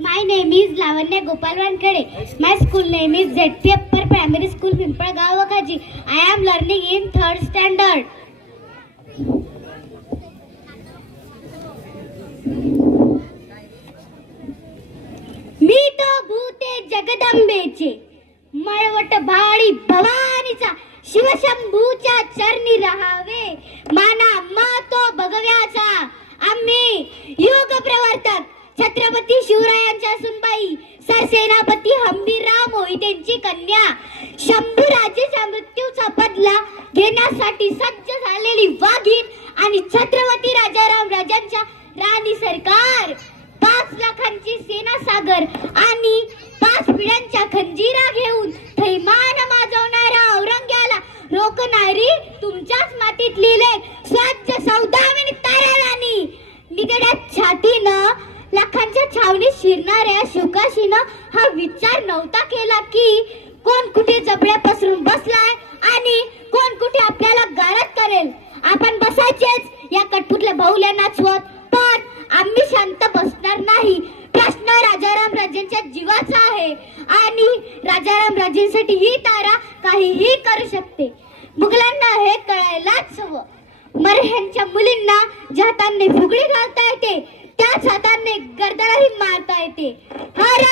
My name is Lavanya Gopal Wankade. My school name is ZP Upper Primary School, Pimpalgaon, Wakaji. I am learning in 3rd standard. मी तो भूते जगदंबेचे, मळवट भाळी भवानीचा, शिवशंभूच्या चरणी राहावे, माना मातो भगव्याचा. आम्ही युग प्रवर्तक छत्रपती शिवरायांच्या सुनबाई सरसेनापती हंबीरराव मोहितेंची कन्या, शंभूराजेच्या मृत्यूचा बदला घेण्यासाठी सज्ज झालेली वाघीण आणि छत्रपती राजाराम राजांच्या राणी सरकार. 5 लाखांची सेना सागर आणि 5 पिढ्यांच्या खंजीरा घेऊन थैमान माजवणाऱ्या औरंग्याला रोखणारी तुमच्याच मातीतली लेक स्वच्छ सौदामिनी तारा राणी. निगड्या छातीनं लाखांच्या छावणीत शिरणाऱ्या शुकाशीनं हा विचार नव्हता केला की कोण कुठे जबड्या पसरून बसलाय आणि कोण कुठे आपल्याला गारद करेल. आपण बसायचेच या कटपुतल्या भाऊल्या नाचवत, पण आम्ही शांत बसणार नाही. प्रश्न राजाराम राजेंच्या जीवाचा आहे आणि राजाराम राजेंसाठी ही तारा काहीही करू शकते. मुघलांना हे कळायलाच हवं. मराठ्यांच्या मुलींना ज्या हाताने फुगडी घालता येते त्याच हाताने गर्दनही मारता येते. हर